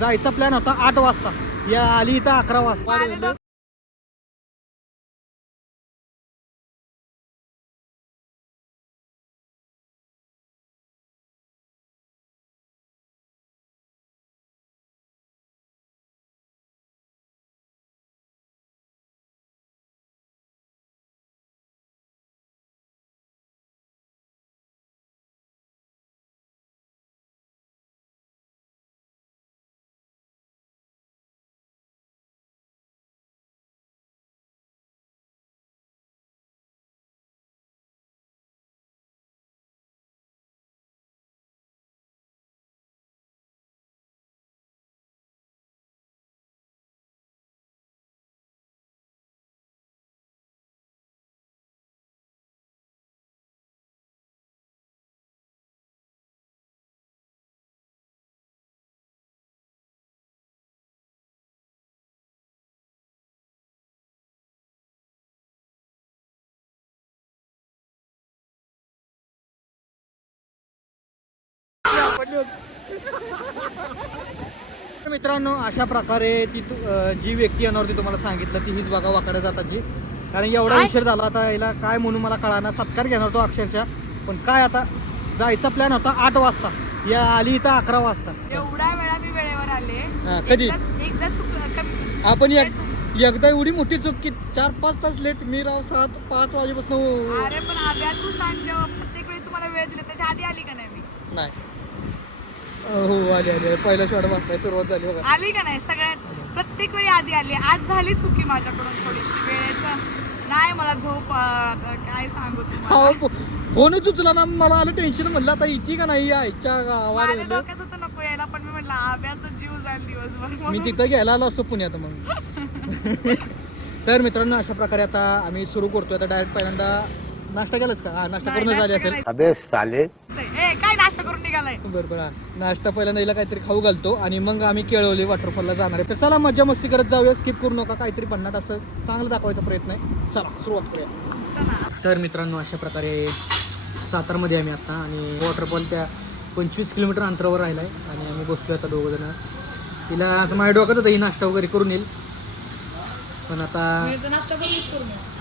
जायचा प्लॅन होता 8 वाजता, या आली इथं 11 वाजता. मित्रांनो, अशा प्रकारे ती जी व्यक्ती येणार होती तुम्हाला सांगितलं ती हीच बघा वाकडे जाताची. कारण एवढा उशीर झाला आता, याला काय म्हणून मला कळाना. सत्कार घेणार होतो अक्षरशः, पण काय आता जायचा प्लॅन होता 8 वाजता, या आली इथं 11 वाजता. एवढ्या वेळा मी वेळेवर आले. कधी एकदा आपण एकदा एवढी मोठी चूक की 4-5 तास लेट. मी राव 7-5 वाजेपासून. अरे पण आव्या तू सांग, जेव्हा प्रत्येक वेळी तुम्हाला वेळ दिला त्याच्या आधी आली का नाही मी? नाही. हो आली आली. पहिला शॉट वाजता सुरुवात झाली बघा. आली का नाही? सगळ्यात प्रत्येक वेळी आधी आली. आज झाली चुकी माझ्याकडून थोडीशी वेळेचं. नाही मला झोप, काय सांगू तुम्हाला. फोनच उचला ना, मला आलं टेन्शन. म्हणलं आता इथे का नाही यायच्या गावाला. माझ्या डोक्यात होतं नको यायला, पण मी म्हटलं आव्याचा जीव जाईल दिवसभर. मी तिथं घ्यायला आलो असतो पुण्यात मग. तर मित्रांनो, अशा प्रकारे आता आम्ही सुरू करतोय. आता डायरेक्ट पहिल्यांदा नाश्ता केलाच का? हा, नाश्ता करून झाले असेल. अबे साले, काय नाश्ता करून निघालाय? बरं बरं. नाश्ता पहिल्यांदा हिला काहीतरी खाऊ घालतो आणि मग आम्ही केळवली वॉटरफॉलला जाणार आहे. तर चला मजा मस्ती करत जाऊया, स्किप करू नका. काहीतरी भन्नाट असं चांगलं दाखवायचा प्रयत्न आहे. चला सुरुवात करूया. तर मित्रांनो, अशा प्रकारे सातारमध्ये आम्ही आता, आणि वॉटरफॉल त्या 25 किलोमीटर अंतरावर राहिला आहे. आणि आम्ही बसलो आता दोघं जण. तिला असं माझ्या डोक्यात होतं ही नाश्ता वगैरे करून येईल, पण आता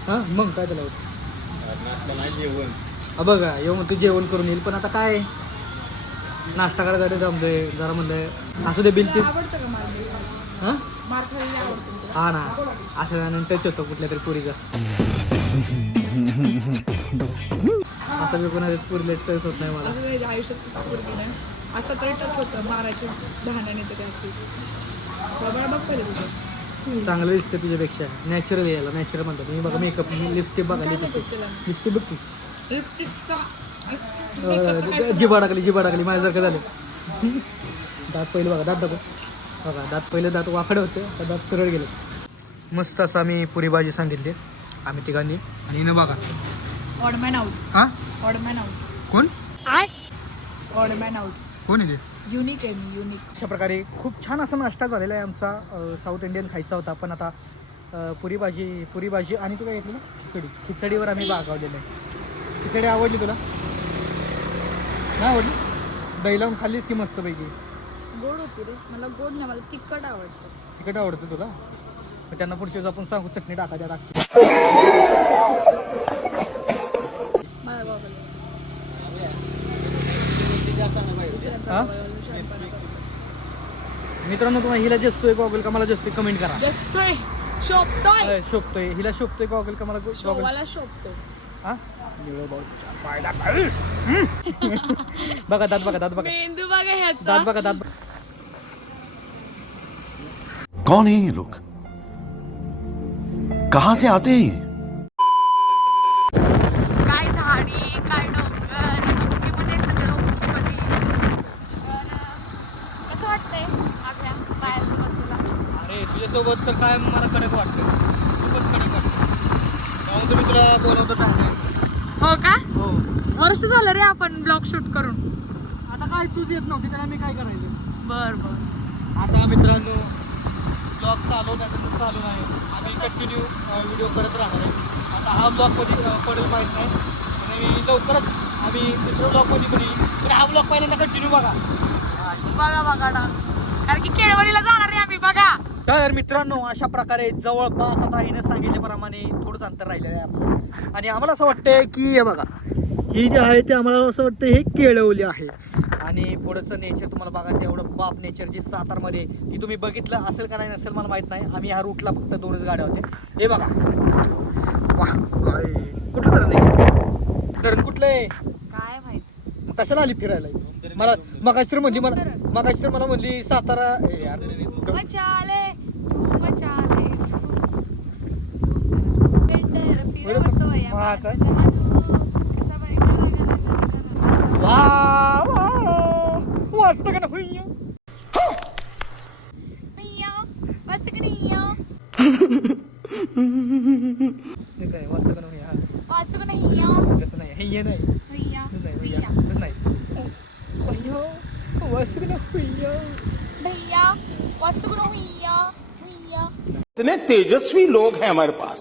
हां मग काय त्याला होतं बघा येऊ म्हणते जेवण करून येईल. पण आता काय नाश्ता करायसाठी जमतोय जरा म्हणलं असू दे. बिल ते हां हा ना, असं टच होतं कुठल्या तरी पुरीचा. असं बी कोणा पुरीला टच होत नाही मला आयुष्यात. असं तरी टच होतं मारायच्या बहाण्याने तरी. चांगलं दिसतं तुझ्यापेक्षा. नॅचरल यायला नॅचरल म्हणतात. मी बघा मेकअप, लिपस्टिक बघा, लिपस्टिक बघ की. जिभा टाकली माझ्यासारखं झालं. दात पहिलं बघा, दात दाखव बघा. दात पहिले दात वाकडे होते, आता दात सरळ गेले. मस्त असं आम्ही पुरी भाजी सांगितली आम्ही तिघांनी. आणि हिनं बघा ऑडमॅन आउट. हां ऑडमॅन आउट कोण? ऑडमॅन आउट कोण आहे ते? युनिक आहे मी, युनिक. अशा प्रकारे खूप छान असा नाश्ता झालेला आहे आमचा. साऊथ इंडियन खायचा होता, पण आता पुरी भाजी आणि तू काय घेतलं ना? खिचडीवर आम्ही बागावलेलं आहे. खिचडी आवडली तुला? नाही आवडली? दही लावून खाल्लीस की मस्तपैकी? गोड होती रे. मला गोड नाही, मला तिखट आवडतं. तिखट आवडतं तुला? मग त्यांना पुढच्या वेळेस आपण सांगू चटणी टाकायच्या टाकते. मित्रांनो, तुम्हाला हिला जस्तोय गॉगल का मला जस्तोय कमेंट करा. जस्तोय शोभतोय हिला, शोभतोय गॉगल का मला गॉगल शोभतो. हा बघा दात बघा, दात बघा, मेंदू बघा ह्याचा. दात बघा, दात बघा. कौन है ये लोग, कहां से आते हैं? काय झाडी, काय डोंगर, अख्खीमध्ये सगळं उंचीमध्ये. कसं वाटतंय आपल्या बाहेरसोबत तुला? अरे तुझ्यासोबत तर काय मला कडक वाटतं, खूपच कडक वाटतं. त्यामुळे तुम्ही तुला बोलवतो टाकले. हो का? हो. वर्ष झालं रे आपण ब्लॉग शूट करून. आता काय तूच येत नव्हती, त्याला मी काय करायचं? बर. आता मित्रांनो ब्लॉग चालू नाही, आम्ही कंटिन्यू व्हिडिओ करत राहणार आहे. आता हा ब्लॉग कधी पडेल माहीत नाही, आणि लवकरच आम्ही दुसऱ्या ब्लॉगमध्ये पण येईल. पण हा ब्लॉग पहिल्यांदा कंटिन्यू बघा. बघा ना. कारण की केळवलीला जाणार आहे आम्ही बघा. तर मित्रांनो अशा प्रकारे जवळपास आता हिनं सांगितल्याप्रमाणे थोडंच अंतर राहिलेलं आहे आपलं आणि आम्हाला असं वाटतंय की हे बघा ही जी आहे ते आम्हाला असं वाटतं हे केळवली आहे आणि पुढचं नेचर तुम्हाला बघायचं एवढं बाप नेचर जी सातारमध्ये ती तुम्ही बघितलं असेल का नाही नसेल मला माहित नाही. आम्ही ह्या रूटला फक्त 2च गाड्या होत्या. हे बघा वाह काय कुठलं धरण आहे धरण कुठलं आहे काय माहित. मग कशाला आली फिरायला इथं? मला मगाशी म्हणली मला म्हणली सातारा ए यार मचाले तू मचाले टेंडर फिरवतोय माझा जादू कसा बाई वाचतं का ना भैया भैया मस्त की नाही काय वाचतं का ना भैया वास्तू का नाही तसं नाही हे नाही भैया तसं नाही भैया तसं नाही भैया वाचतं का ना भैया भैया वास्तू का भैया भैया. कितने तेजस्वी लोग हैं हमारे पास,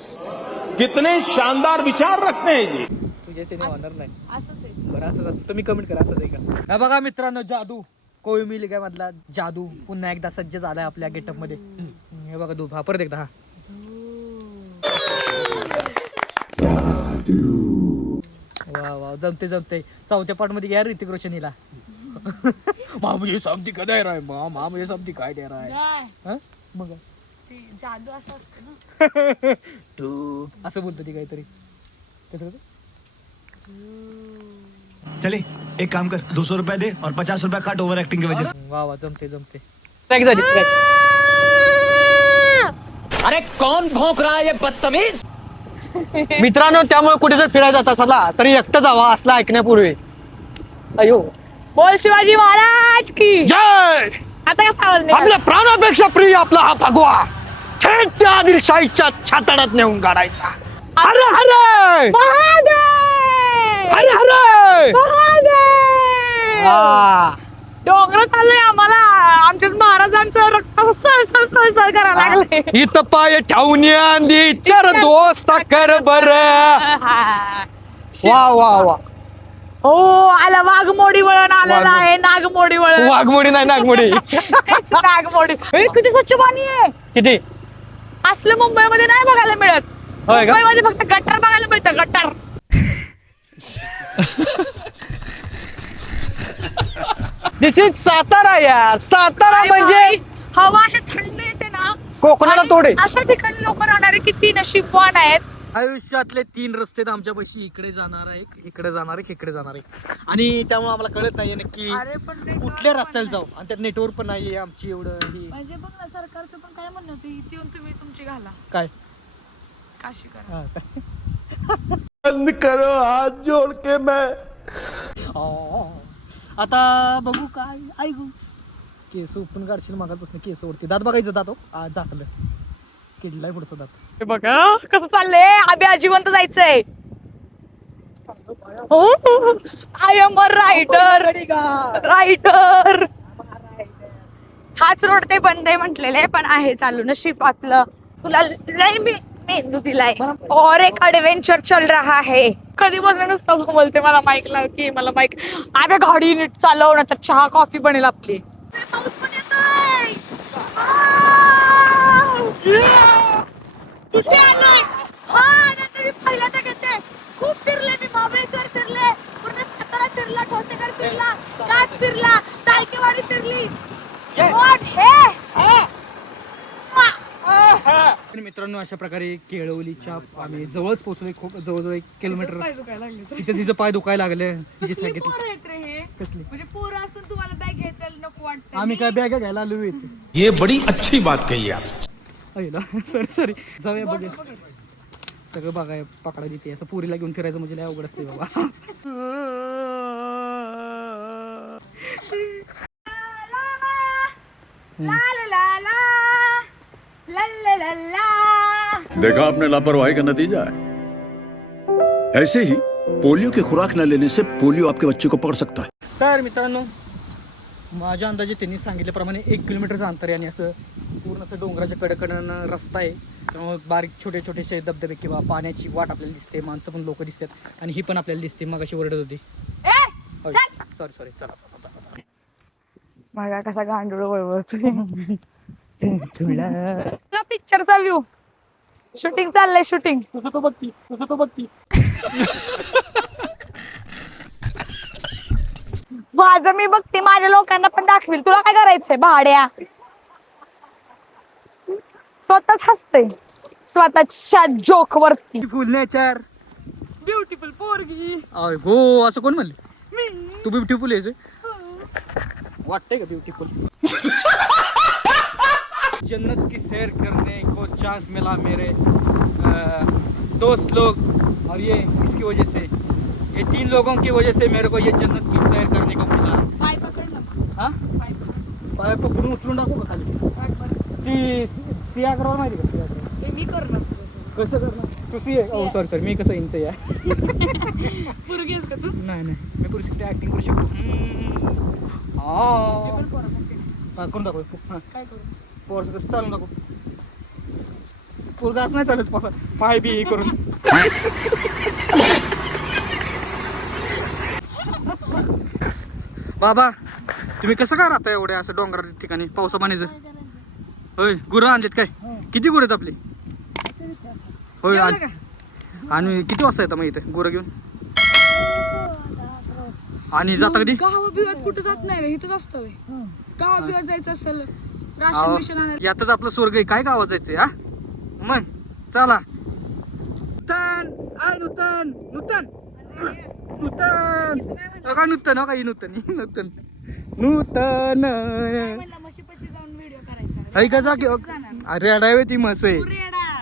कितने शानदार विचार रखते हैं जी. तुझ्याशी नाही होणार नाही. असंच आहे. बरं असंच असं तुम्ही कमेंट करा असंच आहे का. हा बघा मित्रांनो जादू कोळी काय मधला जादू पुन्हा एकदा सज्ज झालाय आपल्या गेटअप मध्ये. हे बघा हा परत एकदा हा वा जमते चौथ्या पार्ट मध्ये घ्या ऋतिक रोशन हिला. मुझे समधी काय दे रहा है मुझे समधी काय दे रहा है नाही, मग ते जादू असं असतं ना. तू असं बोलतो ती काहीतरी कसं चले एक काम कर 200 रुपया दे और 50 रुपया काट ओवर एक्टिंग की वजह से. वा जमते ट्रॅक झाली अरे कौन भौंक रहा है ये बदतमीज. मित्रांनो त्यामुळे कुठे जर फिरायला जात असला तरी एकटं जावा असलं ऐकण्यापूर्वी. अयो बोल शिवाजी महाराज की जय. आता कसं आवाज आपल्या प्राणापेक्षा प्रिय आपला हा भगवा थेट त्या आदिलशाहीच्या छाताडात नेऊन गाडायचा. अरे अरे महादेव अरे अरे महादेव. हा. डोंगर चाललंय आम्हाला आमच्याच महाराजांचं रक्त सळसळ करायला लागले. इथं पाय ठेवून अंदी चर दोस्त कर बर. वा वा वा हो आला वाघमोडी वळण आलेला आहे. नागमोडी वळण वाघमोडी नाही नागमोडी. नागमोडी हे किती स्वच्छ पाणी आहे. किती असलं मुंबईमध्ये नाही बघायला मिळत. होय का? मुंबईमध्ये फक्त गट्टर बघायला मिळतं गट्टर. दिस इज सातारा यार. सातारा म्हणजे हवा अशी थंड येते ना कोकणाला आणि तोडे. अशा ठिकाणी लोक राहणारे किती नशीबवान आहेत. आयुष्यातले 3 रस्ते आहेत आमच्यापाशी. इकडे जाणार आहे इकडे जाणार आहे इकडे जाणार आहे आणि त्यामुळे आम्हाला कळत नाहीये नक्की अरे पण network कुठल्या पण रस्त्याला नाही. जाऊ आणि त्यात नेटवर्क पण नाहीये आमची एवढं ही म्हणजे बघ ना सरकारचं पण काय म्हणणं होतं इथे येऊन तुम्ही तुमची घाला काय काशी करा. हा, काय? बंद करो हाथ जोड़ के मैं. आता बघू काय ऐकू केस ओपन काढशील मागापासून केस ओढते दात बघायचं दात झाकलं किडलाय पुढचा दात. हे बघा कसं चाललंय. आम्ही अजिवंत जायचंय. I am a writer. हाच रोड ते बंद आहे म्हटलेले पण आहे चालू नशीबातलं. तुला लय मी मेंदू दिलाय और एक एडवेंचर चल रहा है. कधी बसलं नसतं बोलते मला माईकला की मला माईक आम्ही गाडी नीट चालव ना तर चहा कॉफी बनेल आपली. पाऊस पण येतोय. कुठे आलोय. हा नंतर मी पहिल्यांदा घेते. खूप फिरले मी. महाबळेश्वर फिरले पूर्ण सातारा फिरला ठोसेघर फिरला कास फिरला चाळकेवाडी फिरली. मित्रांनो अशा प्रकारे केळवलीच्या आम्ही जवळच पोहोचलोय. खूप जवळजवळ 1 किलोमीटर. तिथे तिचं पाय दुखायला लागले. तिचे सांगितलं कसली म्हणजे पोरं असून तुम्हाला बॅग घ्यायचं नको वाटतं. आम्ही काय बॅग घ्यायला आलो इथे. ये बड़ी अच्छी बात कही आप. सॉरी जाऊया बघूया सगळं बघाय पकडा देते असं पुरीला घेऊन फिरायचं म्हणजे लय अवघड असते बाबा. देखा आपने लापरवाही का नतीजा है. ऐसे ही पोलियो की खुराक न लेने से पोलियो आपके बच्चे को पकड़ सकता है. तर मित्रांनो माझ्या अंदाजे त्यांनी सांगितल्याप्रमाणे 1 किलोमीटरचं अंतर आहे आणि असं पूर्ण असं डोंगराच्या कडेकडनं रस्ता आहे. त्यामुळे बारीक छोटे छोटेसे धबधबे किंवा पाण्याची वाट आपल्याला दिसते. माणसं पण लोक दिसतात आणि ही पण आपल्याला दिसते. मगाशी ओरडत होती. सॉरी चला माझा कसा गांडूळ वळवळतोय. तुला पिक्चरचा व्ह्यू शूटिंग चाललंय शूटिंग. तुझं तो बघती. माझं मी बघते, माझ्या लोकांना पण दाखवील. तुला काय करायचंय भाड्या? स्वतःच हसते स्वतःच्या जोक वरती. फुल नेचर ब्युटिफुल पोरगी. हो असं कोण म्हणले? तू ब्युटिफुल आहेस वाटतंय का ब्युटिफुल? जन्नत की सैर करने को चांस मिला मेरे दोस्त लोग और ये इसकी वजह से ये 3 लोगों की वजह से मेरे को ये जन्नत की सैर करने को मिला. पाय पकड ना. हाँ पाय पकडून उचलून टाकू का खाली? ती सिया अग्रवाल माहिती का? सिया अग्रवाल ते मी करणार. कसं करणार? तू सी आहे? ओ सॉरी मी कसं इंच आहे? पोरगी आहेस का तू? नाही मी पुरुषकडे ऍक्टिंग करू शकतो. हा करून दाखव. काय करू? पोरस कसं चालून दाखव. पोरगा असं नाही चालत पाय बी करून. बाबा तुम्ही कसं काय राहता एवढ्या असं डोंगराळ ठिकाणी पावसा पाण्याचं? होय गुरं आणलेत काय? किती गुरं आहेत आपले? होय आणि किती वाजता येतं मग इथे गुरं घेऊन? आणि जाता कधी? गावा बिवात कुठं जात नाही, इथंच असतं. गावा बिवात जायचं असेल राशन बिशन आणायला. यातच आपलं स्वर्ग आहे. काय गावात जायचंय? हा मग चला. नूतन का नूतन काही नूतन नूतन नूतन म्हशीपाशी जाऊन व्हिडिओ करायचा. ऐका जा की. अरे अडावे ती म्हस आहे,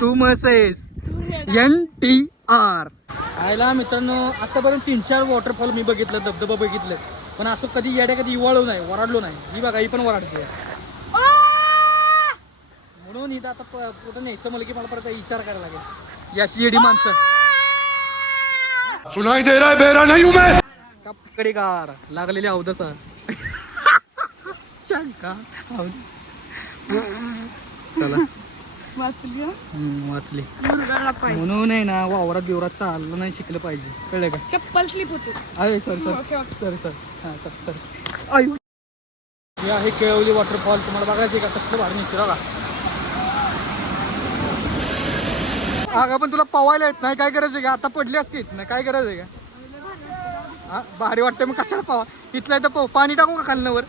तू म्हस आहेस. NTR. आयला मित्रांनो आतापर्यंत 3-4 वॉटरफॉल मी बघितलं, धबधबा बघितलं, पण असं कधी कधी वळलो नाही, वराडलो नाही. ही बघा ही पण वराडते. म्हणून इथं आता कुठं न्यायचं मला की मला परत विचार करायला लागेल. याची येडी माणसं. सुनाई दे रहा है, बेरा नहीं हूं मैं. कडे कार लागलेली अवदसा. चला वाचली. म्हणून आहे ना वावरात बिवरात चाललं नाही शिकलं पाहिजे, कळलं का? चप्पल स्लिप होते. अरे सर हां सर आयु. हे आहे केळवली वॉटरफॉल. तुम्हाला बघायचं का? कसलं भारी निघतं का? अगं पण तुला पवायला येत नाही, काय करायचं का? आता पडली असती ना, काय करायचं का? हा भारी वाटतं मग कशाला पावा? इथलं तर पाणी टाकू का खालनावर?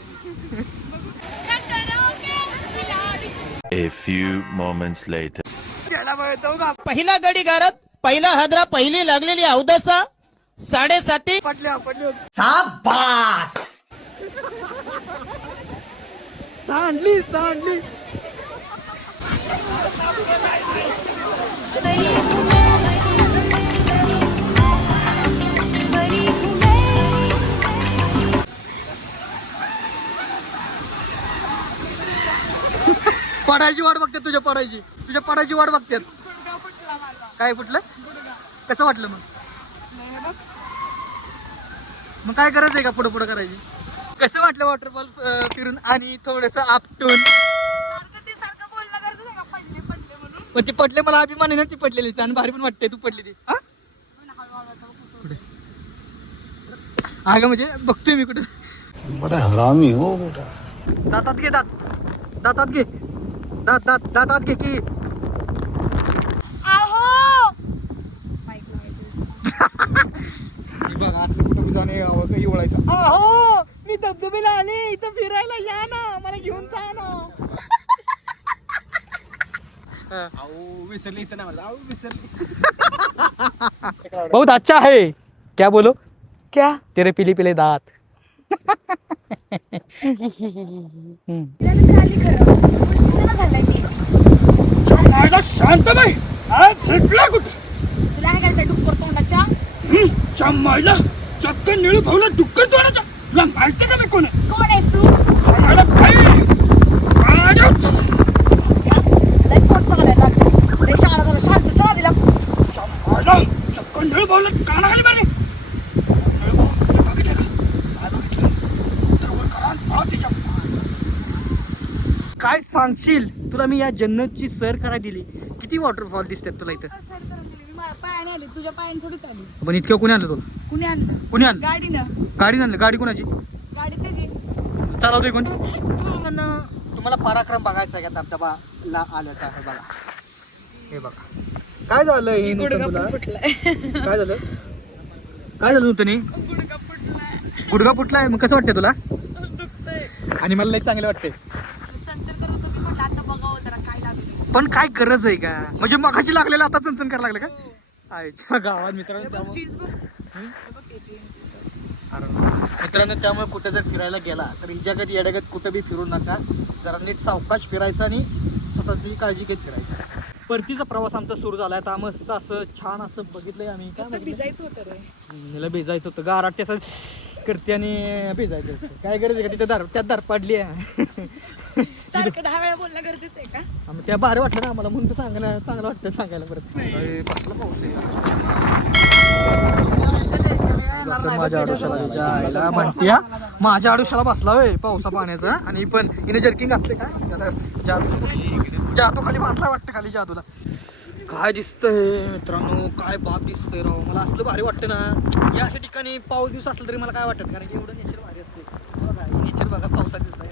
A few moments later. पहिला गडी गारत, पहिला हादरा, पहिली लागलेली अवदसा, 7:30 पडली शाबास. सांडली. पडायची वाट बघतात, तुझ्या पडायची वाट बघतात. काय फुटलं? कसं वाटलं मग काय करायचंय का? पुढं करायची. कसं वाटलं वॉटरफॉल फिरून आणि थोडस आपटून? पण ती पडले, मला अभिमान आहे ना ती पडलेलीच, आणि भारी पण वाटते तू पडली ती. हा अगं म्हणजे बघतोय मी कुठे. बड़ा हरामी हो बेटा. दातात घे दातात घे की. बघ असं कुठं जाणे काही ओळायचं. अहो मी धबधबेला आले इथं फिरायला, या ना मला घेऊन जा ना. विसरली इथं ना मला. बहुत अच्छा है. क्या बोलो? क्या तेरे पिले दात. शांत बाई सुटला कुठे? तुला काय करायचं? डुक्कर तोंडाच्या चम्मायला चक्क निळू भाऊला डुक्कर तोंडाचा. तुला माहिती का मी कोण आहे? कोण आहेस तू? चम्मायला बाई लय पोट चालायला लागलं. लय शाळा झाला, शांत चला दिला. चम्मायला चक्क निळू भाऊला कानाखाली मारले. निळू भाऊ बघितलं का? काय बघितलं? उतरवर करा आणि पाव तिच्या. काय सांगशील? तुला मी या जन्नतची सैर करायला दिली. किती वॉटरफॉल दिसतात तुला इथं? पायाने आली, तुझ्या पायाने थोडी चालली. पण इतकं कोणी आणलं तुला? कुणी आणलं? कोणी आणलं? गाडीनं. गाडी आणलं? गाडी कोणाची? गाडी त्याची. चालवतोय कोण? पण तुम्हाला पराक्रम बघायचा आहे का धबधबाला आल्याचा आहे बघा. हे बघा काय झालं हे नूतन तुला? काय झालं? काय झालं नूतनी? गुडघा फुटलाय. मग कसं वाटतंय तुला? आणि मला लई चांगलं वाटतंय. पण काय गरज आहे का? म्हणजे मगाशी लागलेलं आता चणचण करायला लागलं का? आयच्या गावात मित्रांनो मित्रांनो त्यामुळे कुठे जर फिरायला गेला तर हिच्यागत येड्यागत कुठे बी फिरू नका. जरा नीट सावकाश फिरायचं आणि स्वतःची काळजी घेत फिरायचं. परतीचा प्रवास आमचा सुरू झाला आता मस्त असं छान असं बघितलंय आम्ही. काय भिजायचं होतं रे, मला भिजायचं होतं. गाराट असं करते आणि भिजायचं होतं. काय गरज आहे का तिथं त्यात दार पडली आहे. 10 वेळा बोलणं गरजेचं आहे का? त्या बारे वाटलं ना आम्हाला म्हणून तर सांगणं चांगलं वाटतं सांगायला परत. कसला पाऊस आहे माझ्या आडोशाला म्हणत्या. माझ्या आडोशाला बसला होय पावसा पाण्याचा. आणि पण हिने जर्किंग घातले काय जादू खाली बांधला वाटतं खाली जादूला. काय दिसतंय मित्रांनो, काय बाप दिसतंय राव. मला असलं भारी वाटतं ना या अशा ठिकाणी. पाऊस दिवस असलं तरी मला काय वाटत कारण की एवढं नेचर भारी असते बघा. नेचर बघा पावसात दिसतंय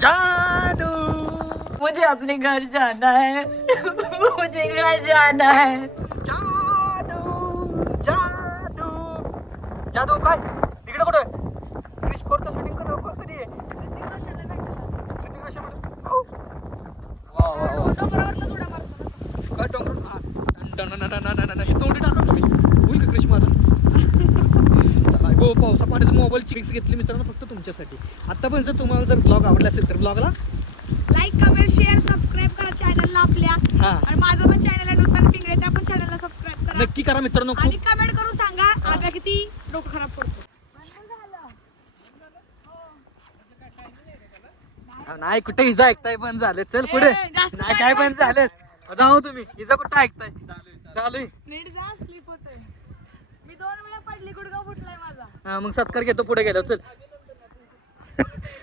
जादू. मुझे अपने घर जाना है. मुझे घर जाना है. जादू जादू जादू. काय तिकडे कुठं क्रिश 4चं शूटिंग कधी आहे? काय तोंडी टाका तुम्ही होईल का क्रिश माझा? चला हो पावसा पाण्याचं मोबाईल चिक्स घेतली मित्रांनो फक्त तुमच्यासाठी. आतापर्यंत तुम्हाला जर ब्लॉग आवडला असेल तर ब्लॉगला लाईक कमेंट शेअर सबस्क्राईब करा चॅनलला आपल्या. हा आणि माझं पण चॅनल आहे नूतन पिंगळे, त्या पण चॅनलला सबस्क्राईब करा. नक्की करा मित्रांनो. आणि कमेंट करून सांगा आब्या किती डोकं खराब करतो. नाही कुठे हिजा ऐकताय बंद झालं. चल पुढे. जास्त नाही काय बंद झालं जाऊ तुम्ही. हिजा कुठं ऐकताय? चालू नीट जा, स्लिप होतोय. मी 2 वेळा पडली, गुडघा फुटलाय माझा. मग सत्कार घेतो पुढे गेलो. चल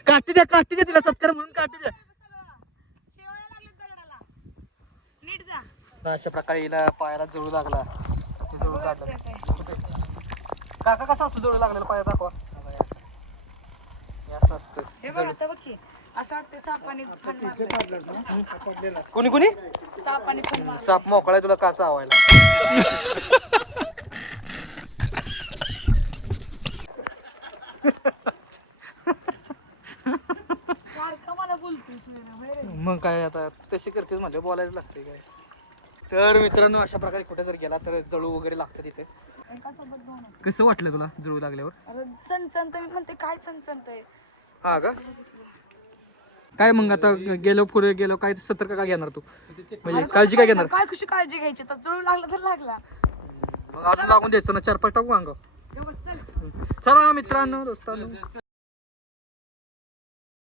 काठी द्या तिला सत्कार म्हणून काठी द्या. शेवाळ्या लागलेत दगडाला. नीट जा. अशा प्रकारे हिला पायाला जळू लागला. जळू काढलं. काका कसा असतो जळू लागलेला पाया दाखवा. असं असतं. हे बघ आता बघ की असं वाटतं सापाने फण मारलं. कोणी कोणी सापाने फण मारलं. साप मोकळा तुला का चावायला? सारखं मला बोलतोय मग काय आता तशी करतेच म्हणजे बोलायचं लागते काय. तर मित्रांनो अशा प्रकारे कुठे जर गेला तर जळू वगैरे लागतं तिथे. कसं वाटलं तुला जळू लागल्यावर? चणचणत. मी म्हणते काय चणचणतंय. हा का काय मग आता गेलो पुढे गेलो काय सतर्क का घेणार तू? म्हणजे काळजी काय घेणार? काय कशी काळजी घ्यायची? तर जळू लागला तर लागला. मग अजून लागून द्यायचं ना 4-5 टाकू अंगावर. चला मित्रांनो दोस्तांनो